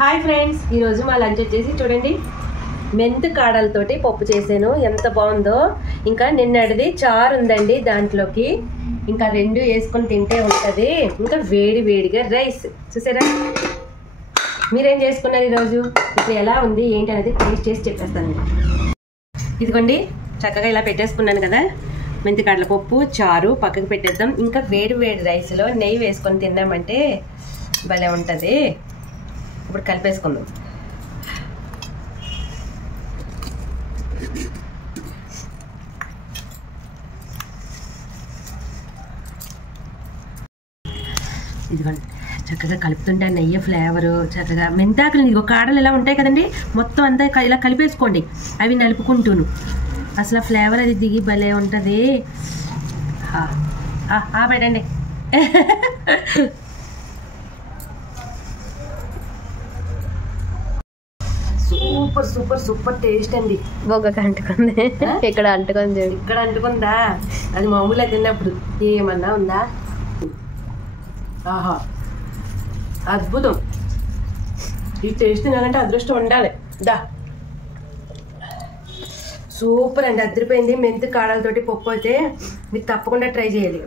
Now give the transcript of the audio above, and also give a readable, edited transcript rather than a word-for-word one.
Hi friends, ఈరోజు మా lunch వచ్చేసి చూడండి, మెంతు కాడలతోటి పప్పు చేశాను. ఎంత బాగుందో. ఇంకా నిన్నటిది చారు ఉందండి, దాంట్లోకి ఇంకా రెండు వేసుకొని తింటే ఉంటుంది. ఇంకా వేడి వేడిగా రైస్ చూసారా. మీరేం చేసుకున్నారు ఈరోజు? ఇప్పుడు ఎలా ఉంది ఏంటి అనేది టేస్ట్ చేసి చెప్పేస్తాను. ఇదిగోండి, చక్కగా ఇలా పెట్టేసుకున్నాను కదా. మెంతి కాడల పప్పు చారు పక్కకు పెట్టేద్దాం. ఇంకా వేడి వేడి రైస్లో నెయ్యి వేసుకొని తిన్నామంటే భలే ఉంటుంది. ఇప్పుడు కలిపేసుకుందాం. ఇదిగోండి, చక్కగా కలుపుతుంటే నెయ్యి ఫ్లేవరు చక్కగా. మెంతాకులు ఇదిగో కాడలు ఇలా ఉంటాయి కదండి, మొత్తం అంతా ఇలా కలిపేసుకోండి. అవి నలుపుకుంటూను అసలు ఫ్లేవర్ అది దిగి భలే ఉంటుంది. పెట్టండి. సూపర్ సూపర్ సూపర్ టేస్ట్ అండి. బొగ్గకి అంటుకుంది, ఇక్కడ అంటుకుంది. ఇక్కడ అంటుకుందా? అది మామూలుగా తిన్నప్పుడు ఏమన్నా ఉందా? ఆహా, అద్భుతం. ఈ టేస్ట్ తినాలంటే అదృష్టం ఉండాలి. దా, సూపర్ అండి, అదిరిపోయింది. మెంతి కాడలతోటి పప్పు అయితే మీరు తప్పకుండా ట్రై చేయాలి.